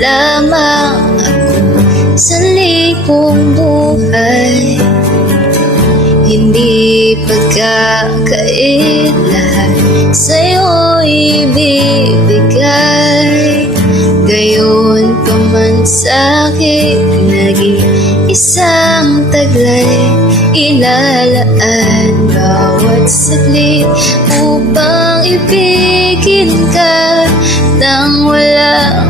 Lamang ako sa likong buhay, hindi pagkakait lahat sa'yo ibibigay. Gayon pa man sa'kin naging isang taglay, ilalaan bawat saglit upang ibigin ka nang wala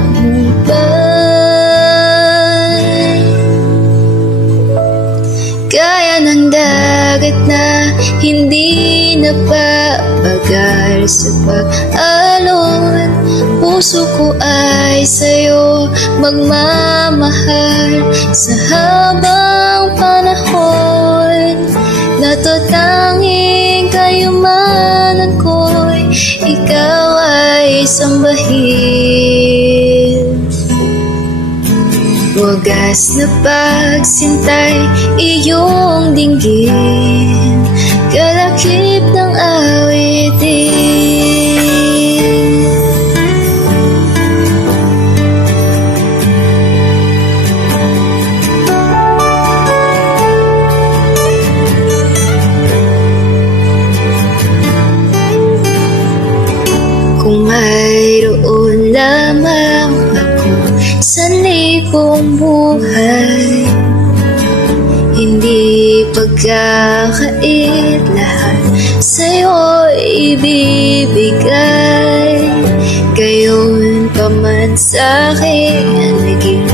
gaya ng dagat na hindi napapagal sa pag-alon. Puso ko ay sa'yo magmamahal sa habang panahon. Natatanging kayamanan ko'y ikaw ay sambahin. Wagas na pagsintay iyong dinggin, kalakip ng awitin. Kung mayroon lamang ako sa likong buhay, hindi pagkakait lahat sa'yo ibibigay. Gayon pa man sa'kin naging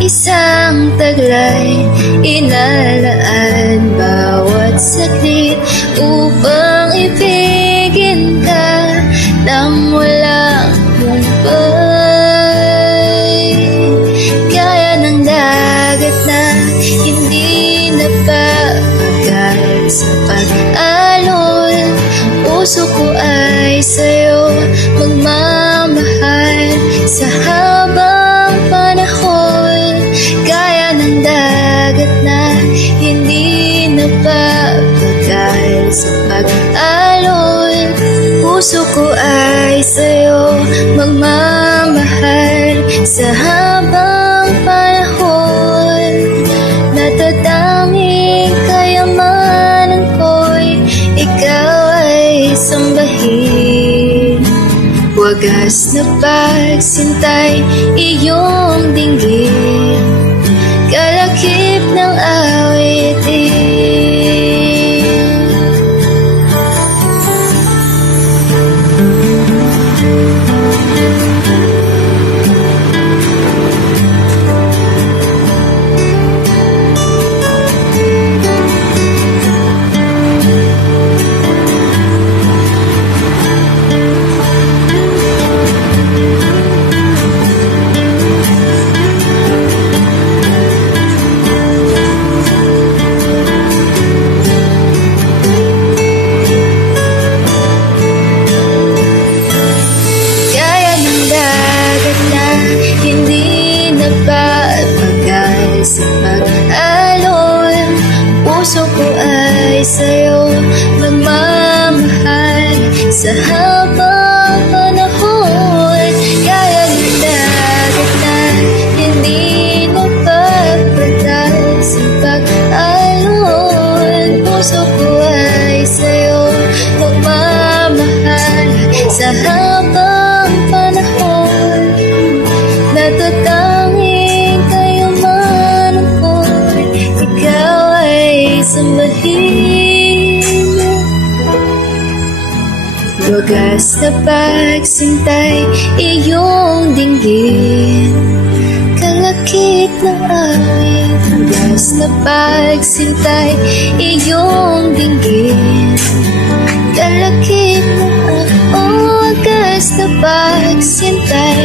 isang taglay, inalaan bawat saglit upang ibigin ka nang walang humpay. Gaya ng dagat na hindi napapagal sa pag-alon, puso ko ay sa'yo magmamahal sa habang panahon. Gaya ng dagat na hindi napapagal sa pag-alon, puso ko ay sa'yo magmamahal sa habang panahon. Natatanging kayamanan ko'y ikaw ay sambahin. Wagas na pagsintay iyong dinggin, kalakip ng awitin. Sa pag-alon, puso ko ay sa'yo magmamahal sa habang panahon. Gaya ng dagat na hindi napapagal sa pag-alon, puso ko ay sa'yo magmamahal sa habang panahon. Natatanging sambahin. Wagas na pagsintay iyong dinggin, kalakip ng awit. Wagas na pagsintay iyong dinggin, kalakip ng awit. Wagas na pagsintay